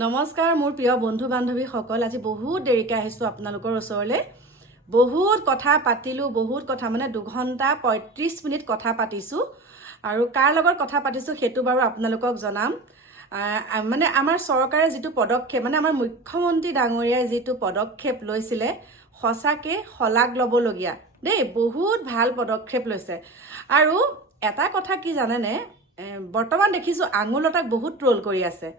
নমস্কাৰ মোৰ প্ৰিয় বন্ধু বান্ধৱীসকল, আজি বহুত দেৰিকৈ আহিছোঁ আপোনালোকৰ ওচৰলৈ। বহুত কথা পাতিলোঁ, বহুত কথা মানে 2 ঘণ্টা 35 মিনিট কথা পাতিছোঁ। আৰু কাৰ লগত কথা পাতিছোঁ সেইটো বাৰু আপোনালোকক জনাম। মানে আমাৰ চৰকাৰে যিটো পদক্ষেপ, মানে আমাৰ মুখ্যমন্ত্ৰী ডাঙৰীয়াই যিটো পদক্ষেপ লৈছিলে, সঁচাকৈ শলাগ ল'বলগীয়া দেই। বহুত ভাল পদক্ষেপ লৈছে। আৰু এটা কথা কি জানেনে, বৰ্তমান দেখিছোঁ আঙুলতাক বহুত ট্ৰল কৰি আছে।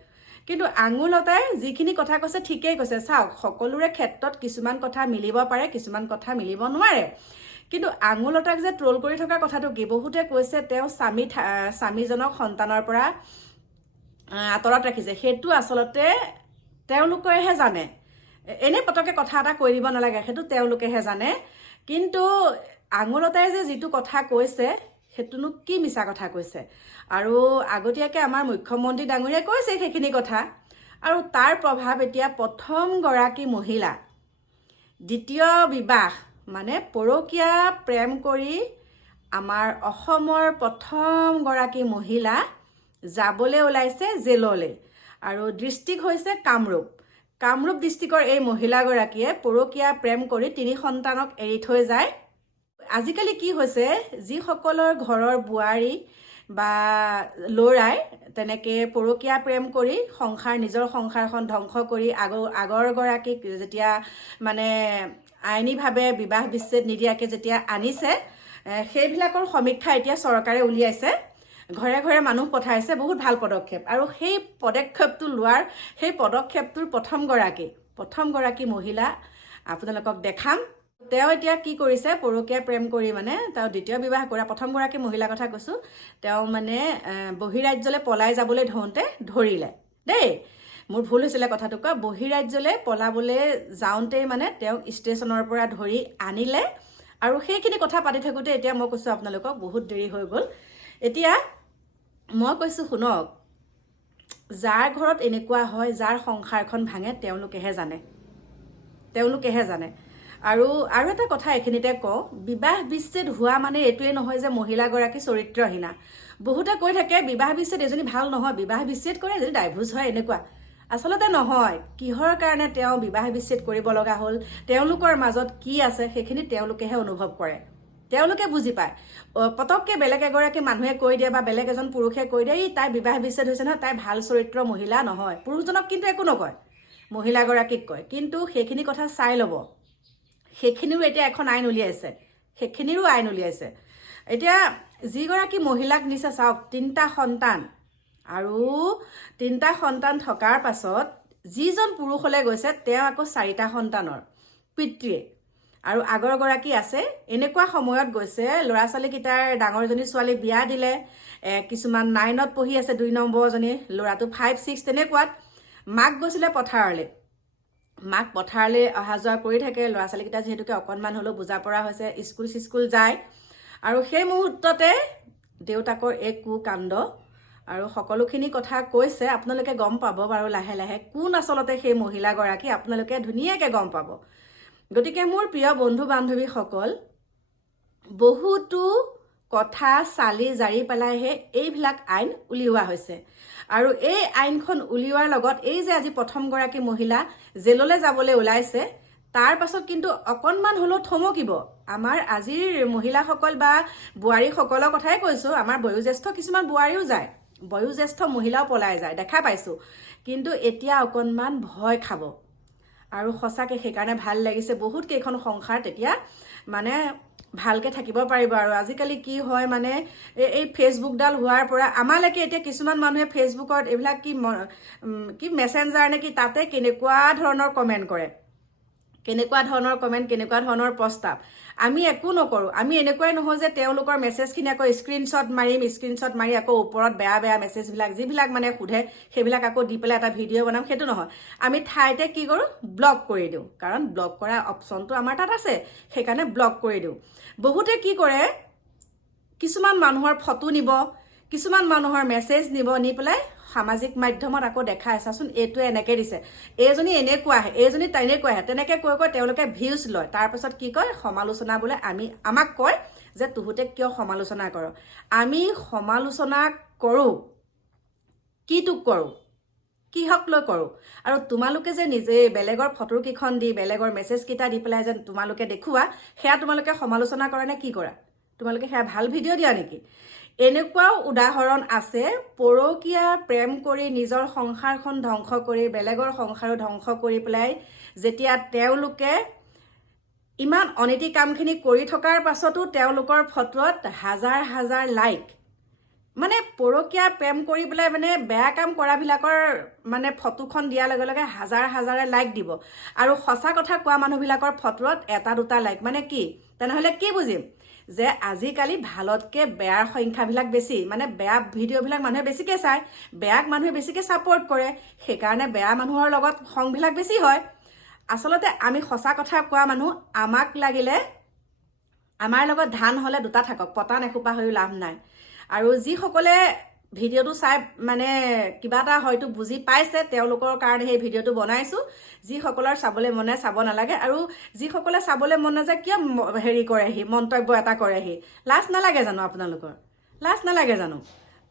কিন্তু আঙুলতাই যিখিনি কথা কৈছে ঠিকেই কৈছে। চাওক, সকলোৰে ক্ষেত্ৰত কিছুমান কথা মিলিব পাৰে, কিছুমান কথা মিলিব নোৱাৰে। কিন্তু আঙুলতাক যে ট্ৰল কৰি থকা কথাটো কি, বহুতে কৈছে তেওঁ স্বামীজনক সন্তানৰ পৰা আঁতৰত ৰাখিছে। সেইটো আচলতে তেওঁলোকেহে জানে। এনেই পটকে কথা এটা কৈ দিব নালাগে, সেইটো তেওঁলোকেহে জানে। কিন্তু আঙুলতাই যে যিটো কথা কৈছে সেইটোনো কি মিছা কথা কৈছে। আৰু আগতীয়াকৈ আমাৰ মুখ্যমন্ত্ৰী ডাঙৰীয়াই কৈছে সেইখিনি কথা। আৰু তাৰ প্ৰভাৱ এতিয়া প্ৰথমগৰাকী মহিলা, দ্বিতীয় বিবাহ মানে পৰকীয়া প্ৰেম কৰি আমাৰ অসমৰ প্ৰথমগৰাকী মহিলা যাবলৈ ওলাইছে জেললৈ। আৰু ডিষ্ট্ৰিক্ট হৈছে কামৰূপ ডিষ্ট্ৰিক্টৰ এই মহিলাগৰাকীয়ে পৰকীয়া প্ৰেম কৰি 3 সন্তানক এৰি থৈ যায়। আজিকালি কি হৈছে, যিসকলৰ ঘৰৰ বোৱাৰী বা ল'ৰাই তেনেকৈ পৰকীয়া প্ৰেম কৰি নিজৰ সংসাৰখন ধ্বংস কৰি আগৰগৰাকীক যেতিয়া মানে আইনীভাৱে বিবাহ বিচ্ছেদ নিদিয়াকৈ যেতিয়া আনিছে, সেইবিলাকৰ সমীক্ষা এতিয়া চৰকাৰে উলিয়াইছে, ঘৰে ঘৰে মানুহ পঠাইছে। বহুত ভাল পদক্ষেপ। আৰু সেই পদক্ষেপটোৰ প্ৰথমগৰাকী মহিলা আপোনালোকক দেখাম। তেওঁ এতিয়া কি কৰিছে, পৰকীয়া প্ৰেম কৰি মানে তেওঁ দ্বিতীয় বিবাহ কৰা প্ৰথমগৰাকী মহিলাৰ কথা কৈছোঁ। তেওঁ মানে বহিৰাজ্যলৈ পলাই যাবলৈ ধৰিলে দেই। মোৰ ভুল হৈছিলে কথাটো কোৱা। বহিৰাজ্যলৈ পলাবলৈ যাওঁতেই মানে তেওঁক ষ্টেচনৰ পৰা ধৰি আনিলে। আৰু সেইখিনি কথা পাতি থাকোঁতে এতিয়া মই কৈছোঁ আপোনালোকক বহুত দেৰি হৈ গ'ল। এতিয়া মই কৈছোঁ শুনক, যাৰ ঘৰত এনেকুৱা হয়, যাৰ সংসাৰখন ভাঙে, তেওঁলোকেহে জানে। আৰু এটা কথা এইখিনিতে কওঁ, বিবাহ বিচ্ছেদ হোৱা মানে এইটোৱে নহয় যে মহিলাগৰাকী চৰিত্ৰহীনা। বহুতে কৈ থাকে বিবাহ বিচ্ছেদ এজনী ভাল নহয়, বিবাহ বিচ্ছেদ কৰে এজনী ডাইভোৰ্চ হয়, এনেকুৱা। আচলতে নহয়। কিহৰ কাৰণে তেওঁ বিবাহ বিচ্ছেদ কৰিব লগা হ'ল, তেওঁলোকৰ মাজত কি আছে, সেইখিনি তেওঁলোকেহে অনুভৱ কৰে, তেওঁলোকে বুজি পায়। পটককৈ বেলেগ এগৰাকী মানুহে কৈ দিয়ে বা বেলেগ এজন পুৰুষে কৈ দিয়ে, তাই বিবাহ বিচ্ছেদ হৈছে নহয়, তাই ভাল চৰিত্ৰ মহিলা নহয়। পুৰুষজনক কিন্তু একো নকয়, মহিলাগৰাকীক কয়। কিন্তু সেইখিনি কথা চাই ল'ব। সেইখিনিৰো এতিয়া এখন আইন উলিয়াইছে, এতিয়া যিগৰাকী মহিলাক নিছে, চাওক, 3টা সন্তান। আৰু 3টা সন্তান থকাৰ পাছত যিজন পুৰুষলৈ গৈছে তেওঁ আকৌ 4টা সন্তানৰ পিতৃয়ে। আৰু আগৰগৰাকী আছে। এনেকুৱা সময়ত গৈছে, ল'ৰা ছোৱালীকেইটাৰ ডাঙৰজনী ছোৱালী বিয়া দিলে, কিছুমান 9ত পঢ়ি আছে, 2 নম্বৰজনী, ল'ৰাটো 5, 6 তেনেকুৱাত। মাক গৈছিলে পথাৰলৈ অহা যোৱা কৰি থাকে। ল'ৰা ছোৱালীকেইটা যিহেতুকে অকণমান হ'লেও বুজা পৰা হৈছে, স্কুল যায়। আৰু সেই মুহূৰ্ততে দেউতাকৰ এক কুকাণ্ড। আৰু সকলোখিনি কথা কৈছে, আপোনালোকে গম পাব বাৰু লাহে লাহে কোন আচলতে সেই মহিলাগৰাকী, আপোনালোকে ধুনীয়াকৈ গম পাব। গতিকে মোৰ প্ৰিয় বন্ধু বান্ধৱীসকল, বহুতো কথা চালি জাৰি পেলাইহে এইবিলাক আইন উলিওৱা হৈছে। আৰু এই আইনখন উলিওৱাৰ লগত এই যে আজি প্ৰথমগৰাকী মহিলা জেললৈ যাবলৈ ওলাইছে, তাৰ পাছত কিন্তু অকণমান হ'লেও থমকিব। আমাৰ আজিৰ মহিলাসকল বা বোৱাৰীসকলৰ কথাই কৈছোঁ, আমাৰ বয়োজ্যেষ্ঠ কিছুমান বোৱাৰীও যায়, বয়োজ্যেষ্ঠ মহিলাও পলাই যায়, দেখা পাইছোঁ। কিন্তু এতিয়া অকণমান ভয় খাব। আৰু সঁচাকৈ সেইকাৰণে ভাল লাগিছে, বহুত কেইখন সংসাৰ তেতিয়া মানে ভালকৈ থাকিব পাৰিব। আৰু আজিকালি কি হয় মানে, এই ফেচবুকডাল হোৱাৰ পৰা আমালৈকে এতিয়া কিছুমান মানুহে ফেচবুকত এইবিলাক কি মেছেঞ্জাৰ নে কি, তাতে কেনেকুৱা ধৰণৰ কমেণ্ট কৰে, কেনেকুৱা ধৰণৰ প্ৰস্তাৱ। আমি একো নকৰোঁ। আমি এনেকুৱাই নহয় যে তেওঁলোকৰ মেছেজখিনি আকৌ স্ক্ৰীনশ্বট মাৰি আকৌ ওপৰত বেয়া মেছেজবিলাক যিবিলাক মানে সোধে সেইবিলাক আকৌ দি পেলাই এটা ভিডিঅ' বনাম, সেইটো নহয়। আমি ঠাইতে কি কৰোঁ, ব্লক কৰি দিওঁ। কাৰণ ব্লক কৰা অপশ্যনটো আমাৰ তাত আছে, সেইকাৰণে ব্লক কৰি দিওঁ। বহুতে কি কৰে, কিছুমান মানুহৰ ফটো নিব, কিছুমান মানুহৰ মেছেজ নিব, নি পেলাই সামাজিক মাধ্যমত আকৌ দেখাই, চাচোন এইটোৱে এনেকৈ দিছে, এইজনী এনেকুৱাহে, এইজনী তেনেকুৱাহে, তেনেকৈ কৈ তেওঁলোকে ভিউজ লয়। তাৰপাছত কি কয়, সমালোচনা বোলে আমাক কয় যে তহঁতে কিয় সমালোচনা কৰ। আমি সমালোচনা কৰোঁ, কিটোক কৰোঁ, কিহক লৈ কৰোঁ আৰু তোমালোকে যে নিজে বেলেগৰ ফটোকেইখন দি বেলেগৰ মেছেজকেইটা দি পেলাই যেন তোমালোকে দেখুওৱা সেয়া তোমালোকে সমালোচনা কৰা নে কি কৰা তোমালোকে সেয়া ভাল ভিডিঅ' দিয়া নেকি এনেকুৱাও উদাহৰণ আছে পৰকীয়া প্ৰেম কৰি নিজৰ সংসাৰখন ধ্বংস কৰি বেলেগৰ সংসাৰো ধ্বংস কৰি পেলাই যেতিয়া তেওঁলোকে ইমান অনীতি কামখিনি কৰি থকাৰ পাছতো তেওঁলোকৰ ফটোত হাজাৰ হাজাৰ লাইক মানে পৰকীয়া প্ৰেম কৰি পেলাই মানে বেয়া কাম কৰাবিলাকৰ মানে ফটোখন দিয়াৰ লগে লগে হাজাৰ হাজাৰে লাইক দিব আৰু সঁচা কথা কোৱা মানুহবিলাকৰ ফটোত এটা দুটা লাইক মানে কি তেনেহ'লে কি বুজিম যে আজিকালি ভালতকৈ বেয়াৰ সংখ্যাবিলাক বেছি মানে বেয়া ভিডিঅ'বিলাক মানুহে বেছিকৈ চায় বেয়াক মানুহে বেছিকৈ ছাপোৰ্ট কৰে সেইকাৰণে বেয়া মানুহৰ লগত সংবিলাক বেছি হয় আচলতে আমি সঁচা কথা কোৱা মানুহ আমাক লাগিলে আমাৰ লগত ধান হ'লে দুটা থাকক পতান এসোপা হৈও লাভ নাই আৰু যিসকলে ভিডিঅ'টো চাই মানে কিবা এটা হয়তো বুজি পাইছে তেওঁলোকৰ কাৰণে সেই ভিডিঅ'টো বনাইছোঁ যিসকলৰ চাবলৈ মনে চাব নালাগে আৰু যিসকলে চাবলৈ মন নাযায় কিয় হেৰি কৰেহি মন্তব্য এটা কৰেহি লাজ নালাগে জানো আপোনালোকৰ লাজ নালাগে জানো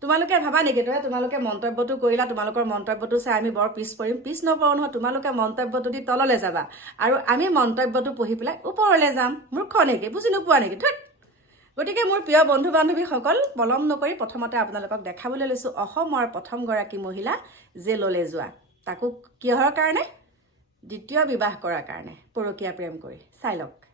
তোমালোকে ভাবা নেকি তোমালোকে মন্তব্যটো কৰিলা তোমালোকৰ মন্তব্যটো চাই আমি বৰ পিছ পৰিম পিছ নপৰোঁ নহয় তোমালোকে মন্তব্যটো দি তললৈ যাবা আৰু আমি মন্তব্যটো পঢ়ি পেলাই ওপৰলৈ যাম মূৰ্খ নেকি বুজি নোপোৱা নেকি ধুত গতিকে মোৰ প্ৰিয় বন্ধু বান্ধৱীসকল পলম নকৰি প্ৰথমতে আপোনালোকক দেখাবলৈ লৈছোঁ অসমৰ প্ৰথমগৰাকী মহিলা জেললৈ যোৱা তাকো কিহৰ কাৰণে দ্বিতীয় বিবাহ কৰাৰ কাৰণে পৰকীয়া প্ৰেম কৰি চাই লওক